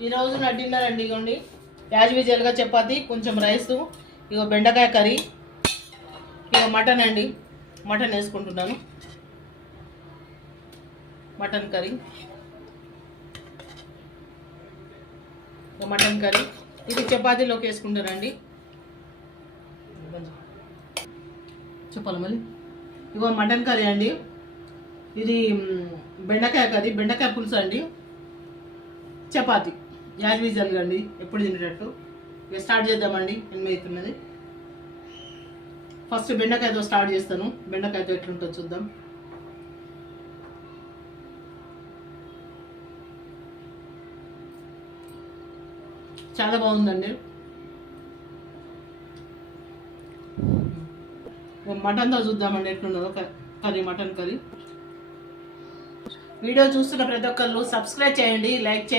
ఈరోజు నా డిన్నర్ అండి. ఇగోండి యాజ్ యూజువల్గా చపాతి, కొంచెం రైసు, ఇగో బెండకాయ కర్రీ, ఇగో మటన్ అండి. మటన్ వేసుకుంటున్నాను. మటన్ కర్రీ, మటన్ కర్రీ ఇది చపాతీలోకి వేసుకుంటానండి. చెప్పాలి మళ్ళీ. ఇగో మటన్ కర్రీ అండి. ఇది బెండకాయ కర్రీ, బెండకాయ పులుసు అండి. చపాతి యాజ్ యూజువల్గా అండి, ఎప్పుడు తినేటట్టు. ఇక స్టార్ట్ చేద్దామండి. ఎనిమిది. ఫస్ట్ బెండకాయతో స్టార్ట్ చేస్తాను. బెండకాయతో ఎట్లుంటుందో చూద్దాం. చాలా బాగుందండి. మటన్తో చూద్దామండి ఎట్లున్నదో కర్రీ, మటన్ కర్రీ. వీడియో చూస్తున్న ప్రతి ఒక్కళ్ళు సబ్స్క్రైబ్ చేయండి, లైక్ చేయండి.